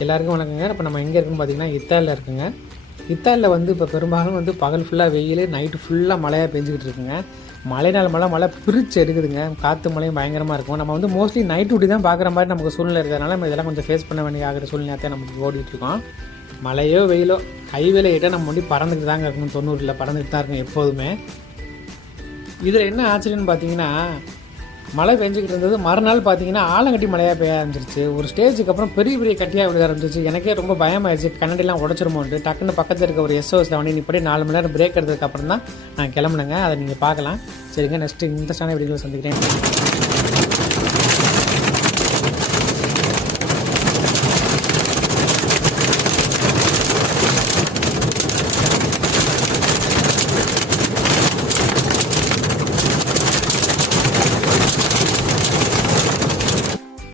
எல்லாருக்கும் வணக்கங்க. இப்போ நம்ம எங்கே இருக்குன்னு பார்த்தீங்கன்னா இத்தாலியில் இருக்குங்க. இத்தாலியில் வந்து இப்போ பெரும்பாலும் வந்து பகல் ஃபுல்லாக வெயில், நைட்டு ஃபுல்லாக மழையாக பெஞ்சிக்கிட்டு இருக்குங்க. மழைநாள் மழை பிரித்து எடுக்குதுங்க. காற்று மழையும் பயங்கரமாக இருக்கும். நம்ம வந்து மோஸ்ட்லி நைட் டியூட்டி தான் பார்க்குற மாதிரி நமக்கு சூழ்நிலை இருக்கிறதுனால நம்ம இதெல்லாம் கொஞ்சம் ஃபேஸ் பண்ண வேண்டிய ஆகிற சூழ்நிலையாக நமக்கு ஓடிட்டு இருக்கோம். மழையோ வெயிலோ ஹைவேல ஏட்டா நம்ம வண்டி பறந்துட்டு தாங்க இருக்கணும். 90ல் பறந்துட்டு தான் இருக்கும் எப்போதுமே. இதில் என்ன ஆச்சரியன்னு பார்த்தீங்கன்னா, மழை பெஞ்சிக்கிட்டு இருந்தது. மறுநாள் பார்த்தீங்கன்னா ஆலங்கட்டி மழையாக பெய்ய ஆரம்பிச்சிருச்சு. ஒரு ஸ்டேஜுக்கு அப்புறம் பெரிய பெரிய கட்டியாக விட ஆரம்பிச்சிச்சு. எனக்கே ரொம்ப பயமாயிடுச்சு, கண்ணாடிலாம் உடச்சிருமோன்ட்டு. டக்குன்னு பக்கத்தில் இருக்க ஒரு SOSல வண்டி நிப்படி 4 மணி நேரம் பிரேக் எடுத்ததுக்கப்புறம் தான் நான் கிளம்புனேங்க. அதை நீங்கள் பார்க்கலாம். சரிங்க, நெக்ஸ்ட்டு இன்ட்ரெஸ்டான வீடியோவில் சந்திக்கிறேன்.